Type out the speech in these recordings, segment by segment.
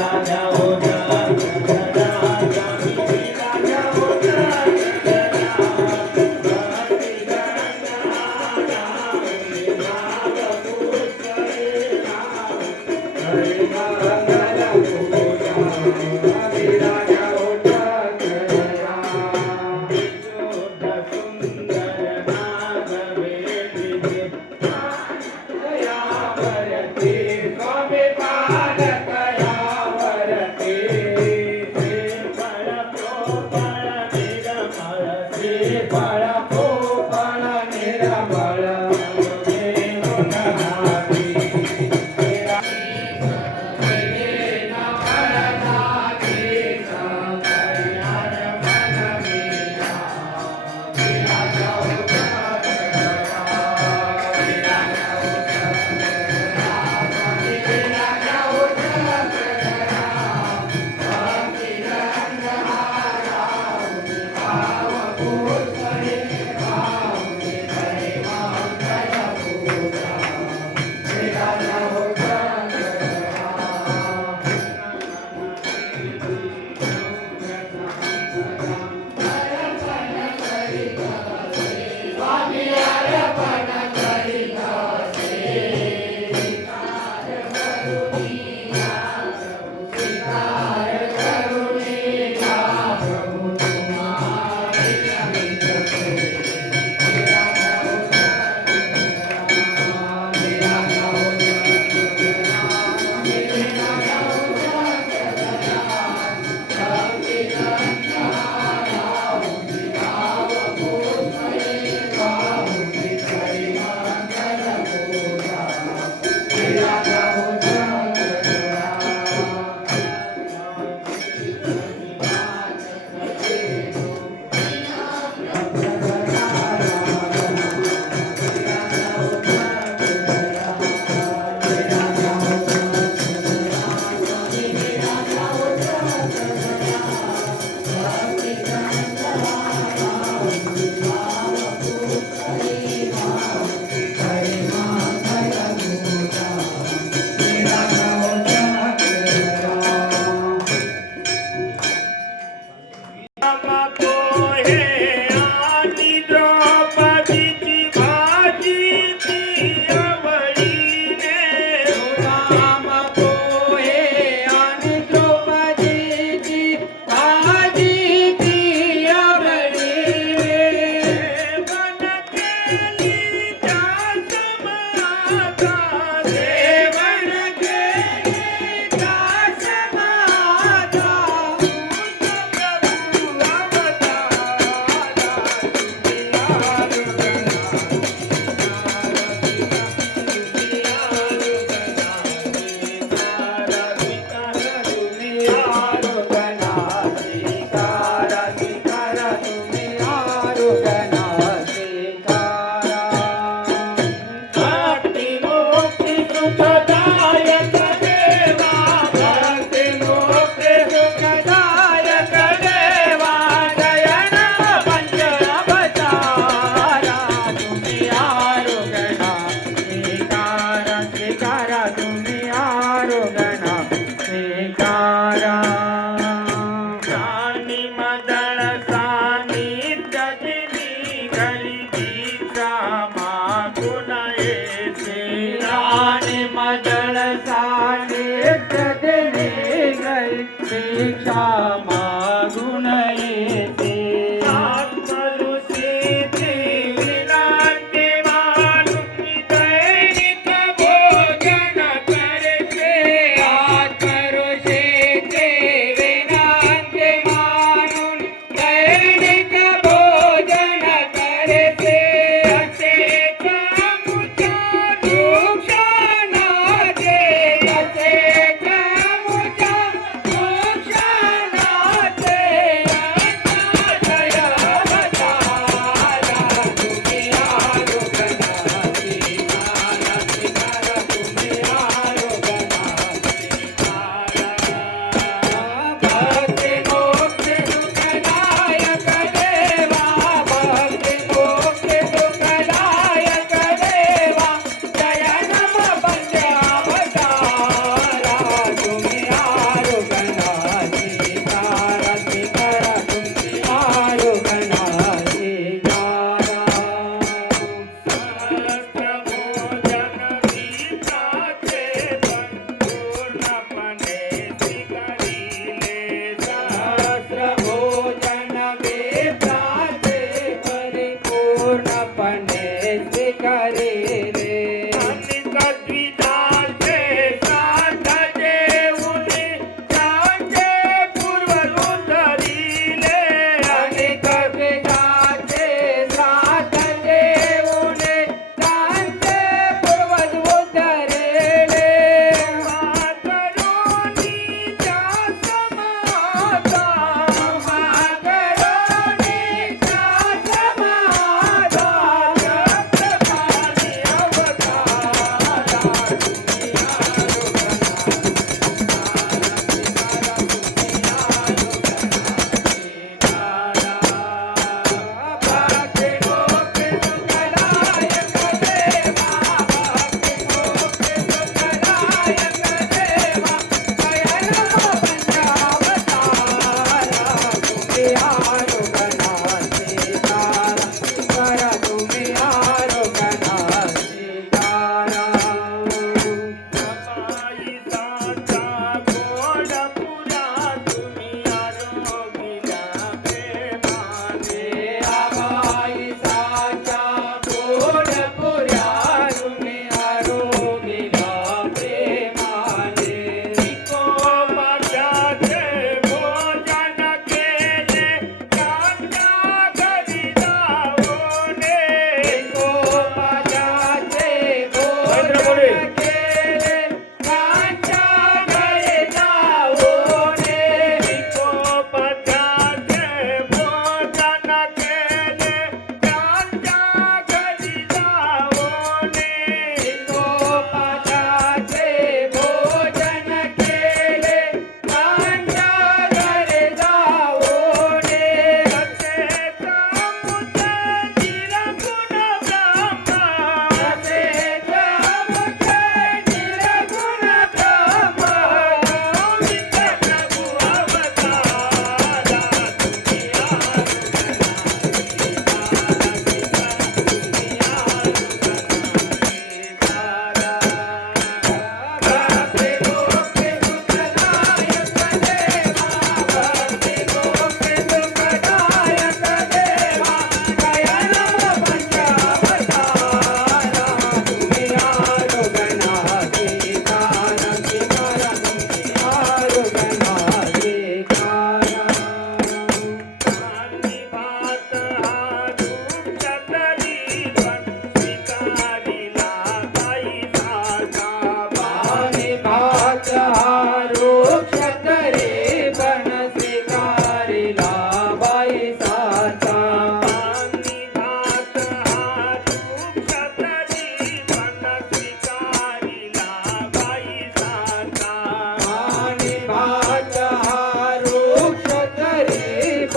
down, down.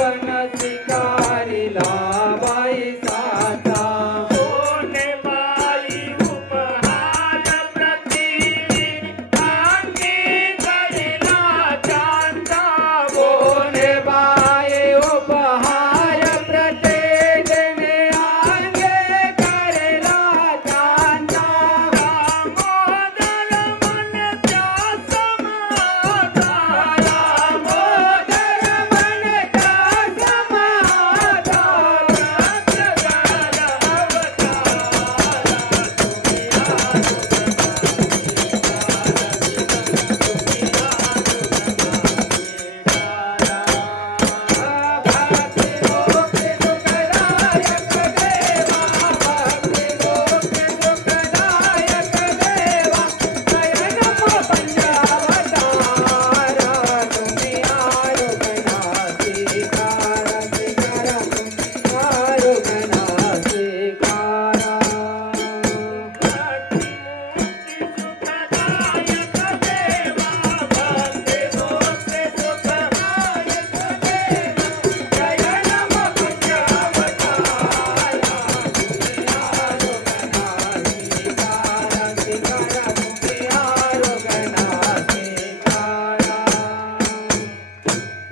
sanat